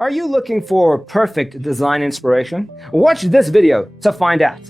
Are you looking for perfect design inspiration? Watch this video to find out.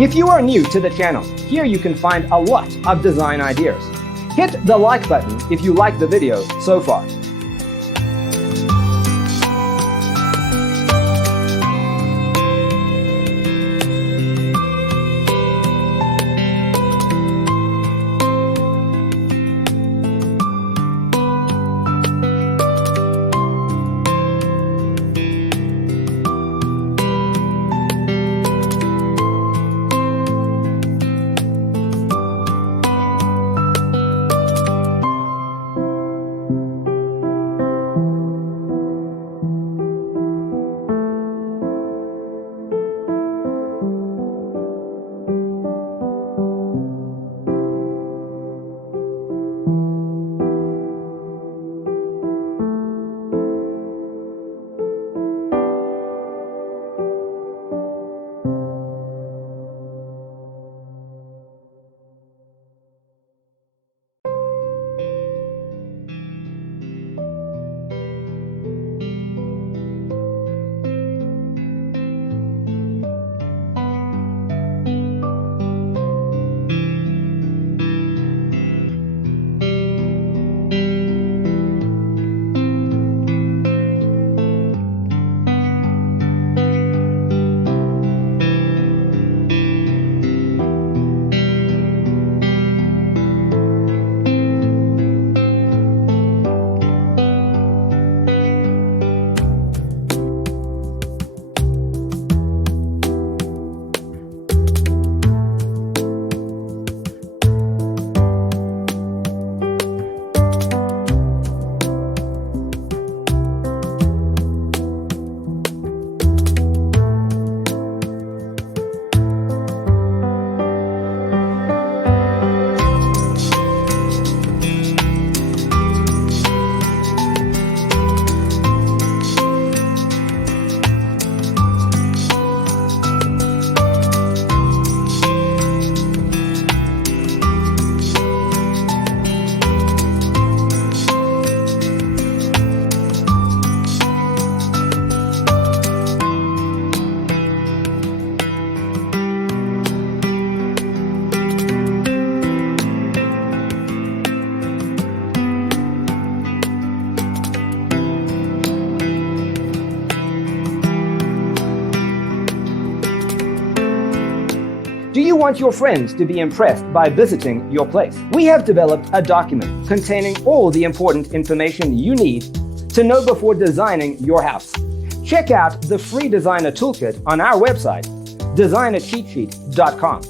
If you are new to the channel, here you can find a lot of design ideas. Hit the like button if you like the video so far. want your friends to be impressed by visiting your place. We have developed a document containing all the important information you need to know before designing your house. Check out the free designer toolkit on our website, designercheatsheet.com.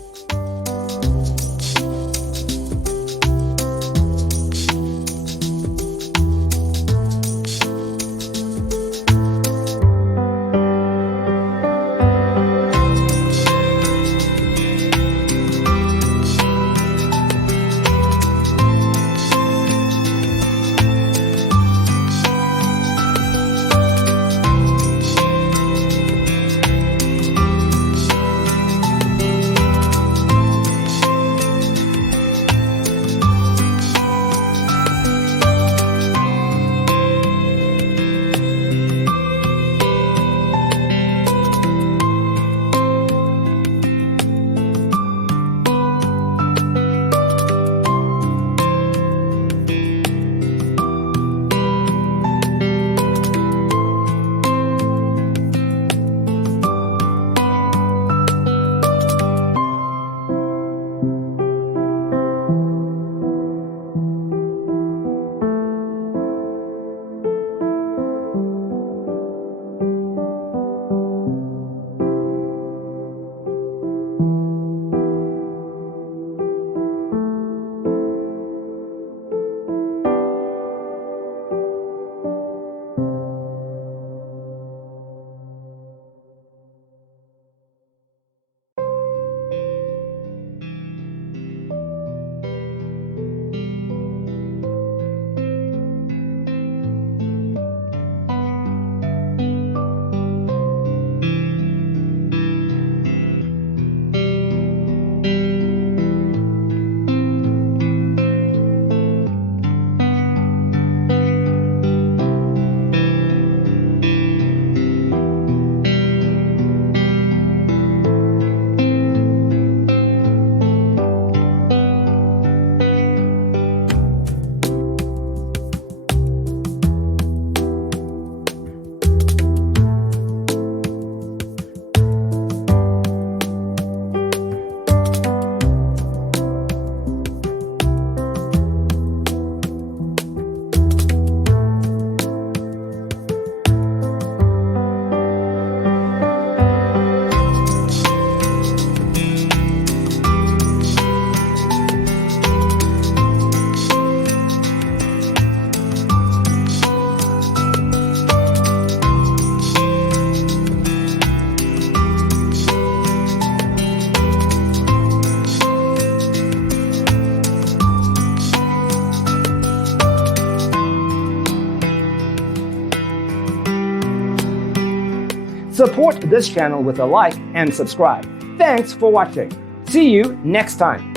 Support this channel with a like and subscribe. Thanks for watching. See you next time.